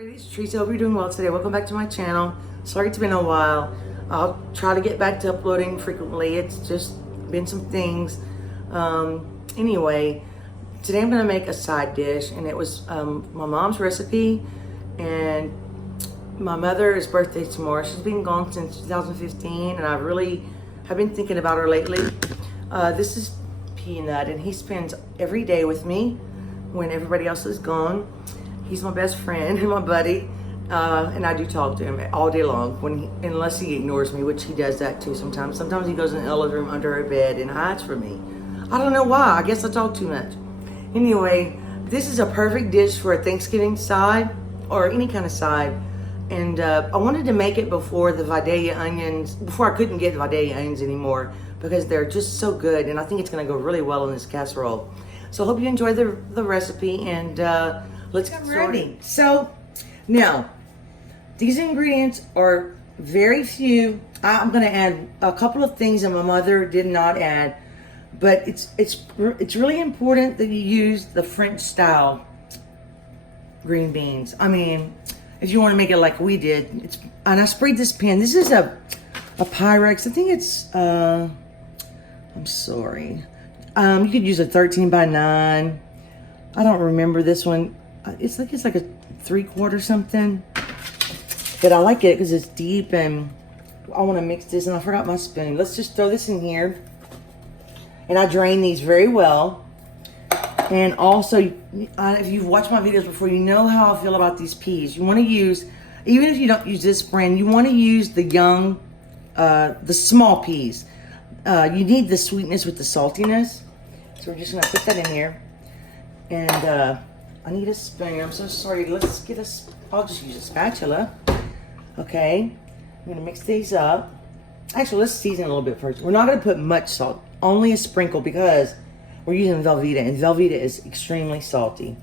It's Teresa. Hope you're doing well today. Welcome back to my channel. Sorry it's been a while. I'll try to get back to uploading frequently. It's just been some things. Anyway, today I'm going to make a side dish, and it was my mom's recipe, and my mother's birthday tomorrow. She's been gone since 2015, and I really have been thinking about her lately. This is Peanut, and he spends every day with me when everybody else is gone. He's my best friend and my buddy, and I do talk to him all day long unless he ignores me, which he does that too sometimes. Sometimes he goes in the elevator room under a bed and hides from me. I don't know why. I guess I talk too much. Anyway, this is a perfect dish for a Thanksgiving side or any kind of side. And I wanted to make it before the Vidalia onions, before I couldn't get Vidalia onions anymore, because they're just so good, and I think it's going to go really well in this casserole. So I hope you enjoy the recipe, and let's get ready. So now, these ingredients are very few. I'm going to add a couple of things that my mother did not add, but it's really important that you use the French style green beans. I mean, if you want to make it like we did, and I sprayed this pan. This is a Pyrex. I think it's I'm sorry. You could use a 13 by 9. I don't remember this one. It's like a 3/4 something. But I like it because it's deep, and I want to mix this, and I forgot my spoon. Let's just throw this in here. And I drain these very well. And also, if you've watched my videos before, you know how I feel about these peas. You want to use, even if you don't use this brand, you want to use the young, the small peas. You need the sweetness with the saltiness. So we're just going to put that in here. And I need a spoon. I'm so sorry. Let's get I'll just use a spatula. Okay. I'm going to mix these up. Actually, let's season a little bit first. We're not going to put much salt. Only a sprinkle because we're using Velveeta, and Velveeta is extremely salty.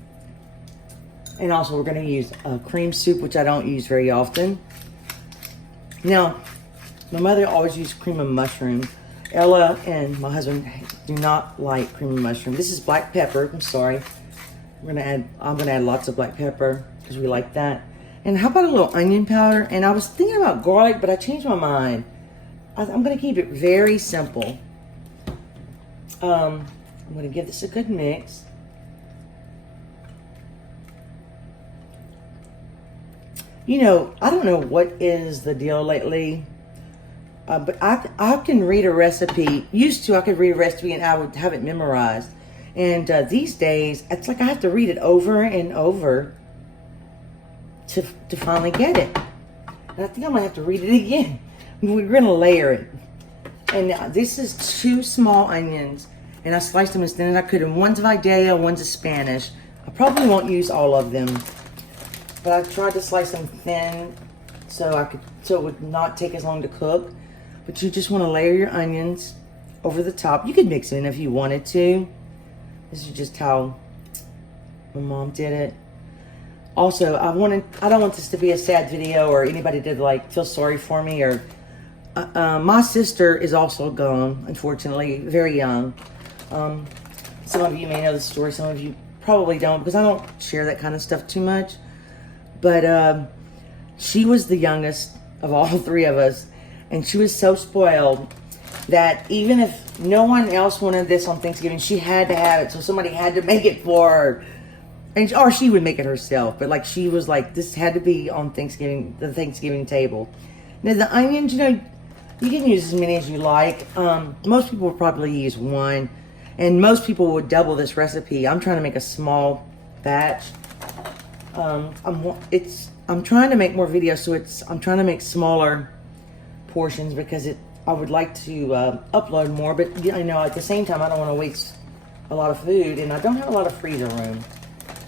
And also, we're going to use cream soup, which I don't use very often. Now, my mother always used cream of mushroom. Ella and my husband do not like cream of mushroom. This is black pepper. I'm sorry. I'm gonna add lots of black pepper because we like that. And how about a little onion powder? And I was thinking about garlic, but I changed my mind. I'm gonna keep it very simple. I'm gonna give this a good mix. You know, I don't know what is the deal lately. But I can read a recipe. Used to, I could read a recipe and I would have it memorized. And these days, it's like I have to read it over and over to finally get it. And I think I'm going to have to read it again. We're going to layer it. And this is 2 small onions. And I sliced them as thin as I could. And one's Vidalia, one's a Spanish. I probably won't use all of them. But I tried to slice them thin so it would not take as long to cook. But you just want to layer your onions over the top. You could mix it in if you wanted to. This is just how my mom did it. Also, I don't want this to be a sad video or anybody to like feel sorry for me. Or my sister is also gone, unfortunately, very young. Some of you may know the story. Some of you probably don't, because I don't share that kind of stuff too much. But she was the youngest of all 3 of us. And she was so spoiled that even if no one else wanted this on Thanksgiving, she had to have it. So somebody had to make it for her. Or she would make it herself. But like she was like, this had to be on Thanksgiving, the Thanksgiving table. Now the onions, you know, you can use as many as you like. Most people would probably use 1. And most people would double this recipe. I'm trying to make a small batch. I'm trying to make more videos, so I'm trying to make smaller portions because I would like to upload more, but you know, at the same time I don't want to waste a lot of food, and I don't have a lot of freezer room.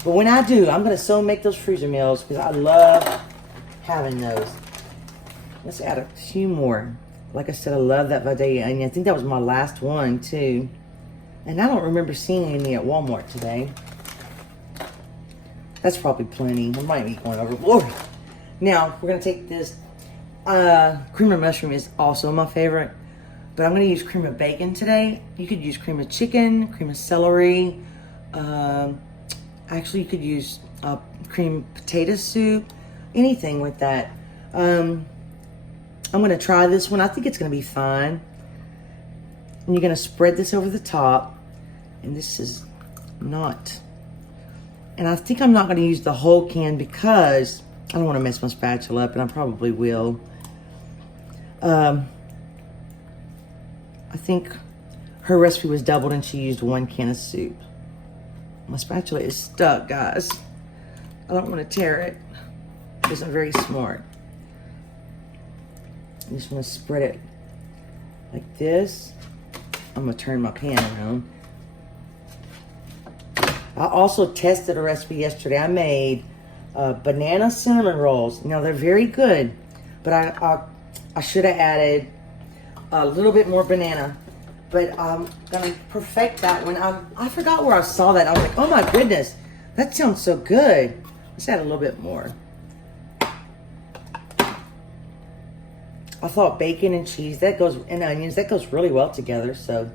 But when I do, I'm going to so make those freezer meals because I love having those. Let's add a few more. Like I said, I love that Vidalia onion. I think that was my last one too, and I don't remember seeing any at Walmart today. That's probably plenty. I might be going overboard. Now we're going to take this. Cream of mushroom is also my favorite, but I'm going to use cream of bacon today. You could use cream of chicken, cream of celery. Actually, you could use cream potato soup. anything with that. I'm going to try this one. I think it's going to be fine. And you're going to spread this over the top. And this is not... And I think I'm not going to use the whole can because I don't want to mess my spatula up, and I probably will. I think her recipe was doubled and she used 1 can of soup. My spatula is stuck, guys. I don't want to tear it because I'm very smart. I just want to spread it like this. I'm going to turn my pan around. I also tested a recipe yesterday. I made banana cinnamon rolls. Now, they're very good, but I should have added a little bit more banana. But I'm going to perfect that one. I forgot where I saw that. I was like, oh my goodness, that sounds so good. Let's add a little bit more. I thought bacon and cheese, and onions, that goes really well together, so.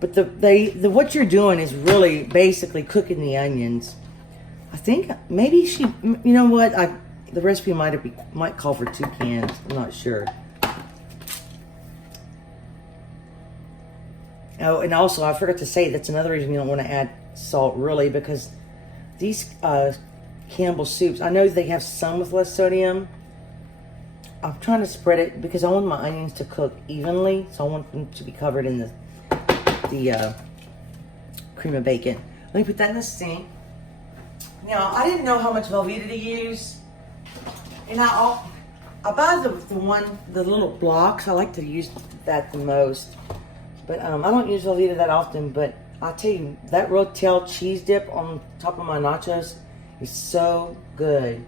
But what you're doing is really basically cooking the onions. I think maybe you know what? The recipe might call for 2 cans. I'm not sure. Oh, and also I forgot to say that's another reason you don't want to add salt really, because these Campbell soups, I know they have some with less sodium. I'm trying to spread it because I want my onions to cook evenly, so I want them to be covered in the cream of bacon. Let me put that in the sink. Now, I didn't know how much Velveeta to use, and I buy the little blocks. I like to use that the most, but I don't use Velveeta that often. But I'll tell you, that Rotel cheese dip on top of my nachos is so good.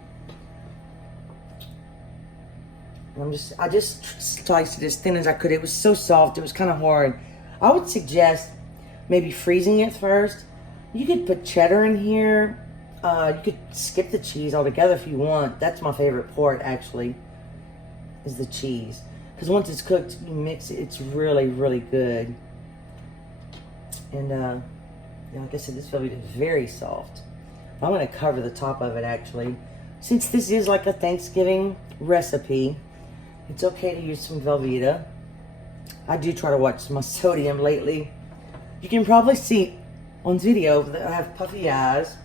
I just sliced it as thin as I could. It was so soft. It was kind of hard. I would suggest maybe freezing it first. You could put cheddar in here. You could skip the cheese altogether if you want. That's my favorite part, actually, is the cheese. Because once it's cooked, you mix it. It's really, really good. And like I said, this Velveeta is very soft. I'm going to cover the top of it, actually. Since this is like a Thanksgiving recipe, it's okay to use some Velveeta. I do try to watch my sodium lately. You can probably see on video that I have puffy eyes,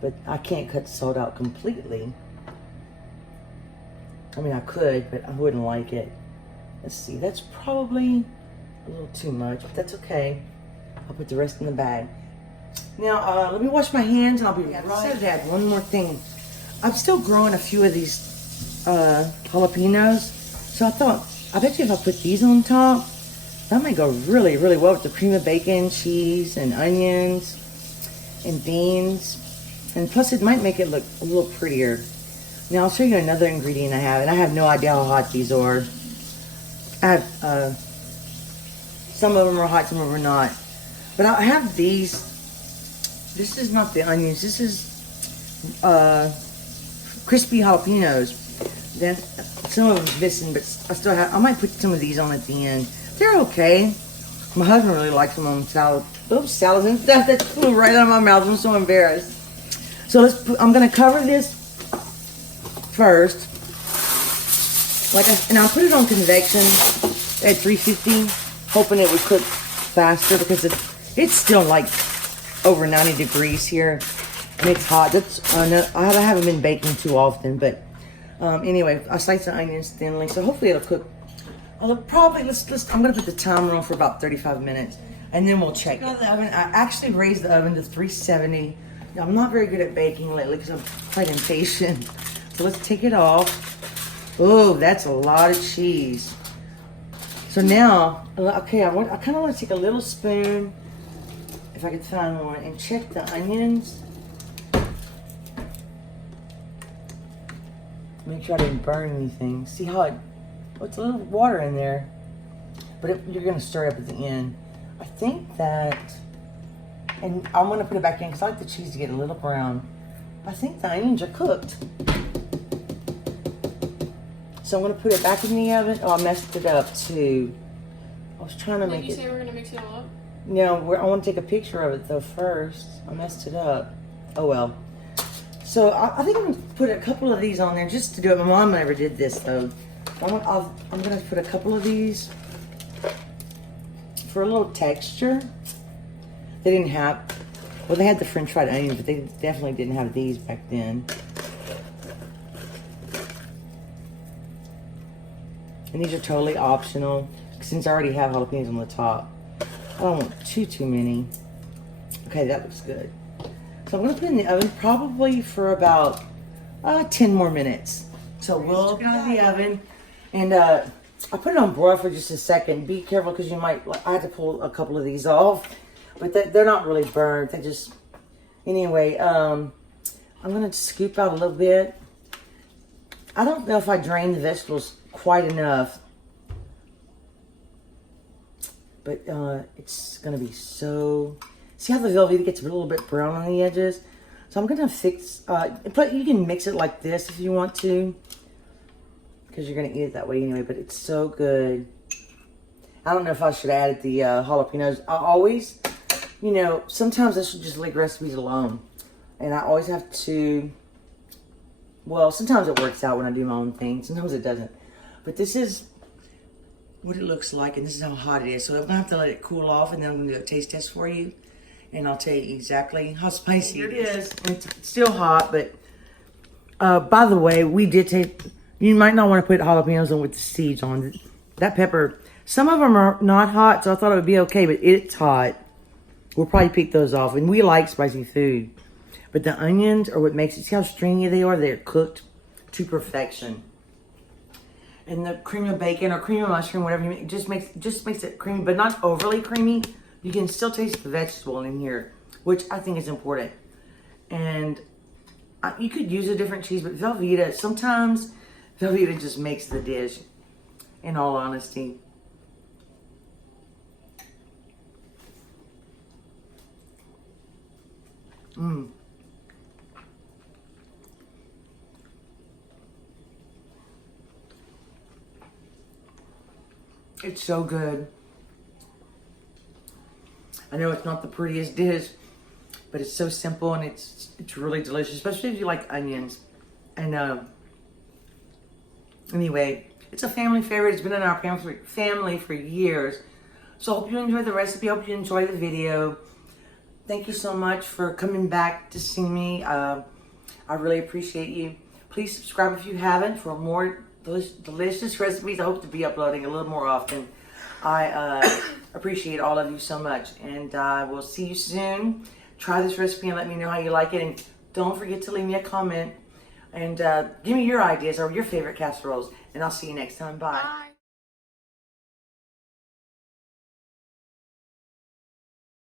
but I can't cut the salt out completely. I mean, I could, but I wouldn't like it. Let's see, that's probably a little too much, but that's okay. I'll put the rest in the bag. Now, let me wash my hands and I'll be right back. I said add one more thing. I'm still growing a few of these jalapenos, so I thought, I bet you if I put these on top, that might go really, really well with the cream of bacon, cheese, and onions, and beans. And plus, it might make it look a little prettier. Now, I'll show you another ingredient I have, and I have no idea how hot these are. I have, some of them are hot, some of them are not. But I have these. This is not the onions. This is crispy jalapenos. Then some of them missing, but I still have. I might put some of these on at the end. They're okay. My husband really likes them on salad. Oops, salads and stuff that flew right out of my mouth. I'm so embarrassed. So I'm gonna cover this first. And I'll put it on convection at 350, hoping it would cook faster because it's still like over 90 degrees here, and it's hot. I haven't been baking too often, but anyway, I sliced the onions thinly, so hopefully it'll cook. I'm gonna put the timer on for about 35 minutes, and then we'll check it. The oven, I actually raised the oven to 370. Now, I'm not very good at baking lately because I'm quite impatient. So let's take it off. Oh, that's a lot of cheese. So now, okay, I kind of want to take a little spoon, if I could find one, and check the onions. Make sure I didn't burn anything. See how it's a little water in there, but you're gonna stir it up at the end. I think that, and I'm gonna put it back in because I like the cheese to get a little brown. I think the onions are cooked. So I'm gonna put it back in the oven. Oh, I messed it up too. I was trying to make it. Did you say we're gonna mix it all up? I want to take a picture of it though first. I messed it up. Oh well. So I think I'm going to put a couple of these on there just to do it. My mom never did this though. I'm going to put a couple of these for a little texture. They didn't have, well, they had the French fried onions, but they definitely didn't have these back then. And these are totally optional since I already have jalapenos on the top. I don't want too many. Okay, that looks good. So I'm going to put it in the oven probably for about 10 more minutes. So we'll get out of the oven. And I'll put it on broil for just a second. Be careful because you might, I have to pull a couple of these off. But they're not really burnt. They just, anyway, I'm going to scoop out a little bit. I don't know if I drained the vegetables quite enough. But it's going to be so... See how the Velveeta gets a little bit brown on the edges? So I'm going to fix... but you can mix it like this if you want to. Because you're going to eat it that way anyway. But it's so good. I don't know if I should have added the jalapenos. I always... sometimes I should just leave recipes alone. And I always have to... Well, sometimes it works out when I do my own thing. Sometimes it doesn't. But this is what it looks like, and this is how hot it is. So I'm going to have to let it cool off, and then I'm going to do a taste test for you. And I'll tell you exactly how spicy it is. It's still hot, but by the way, we did take... You might not want to put jalapenos on with the seeds on. That pepper, some of them are not hot, so I thought it would be okay, but it's hot. We'll probably pick those off, and we like spicy food. But the onions are what makes it... See how stringy they are? They're cooked to perfection. And the cream of bacon or cream of mushroom, whatever you make, just makes it creamy, but not overly creamy. You can still taste the vegetable in here, which I think is important. And you could use a different cheese, but Velveeta, sometimes Velveeta just makes the dish, in all honesty. Mmm. It's so good. I know it's not the prettiest dish, but it's so simple and it's really delicious, especially if you like onions. And anyway, it's a family favorite. It's been in our family for years. So I hope you enjoyed the recipe. I hope you enjoyed the video. Thank you so much for coming back to see me. I really appreciate you. Please subscribe if you haven't for more delicious recipes. I hope to be uploading a little more often. I appreciate all of you so much, and I will see you soon. Try this recipe and let me know how you like it, and don't forget to leave me a comment and give me your ideas or your favorite casseroles, and I'll see you next time. Bye.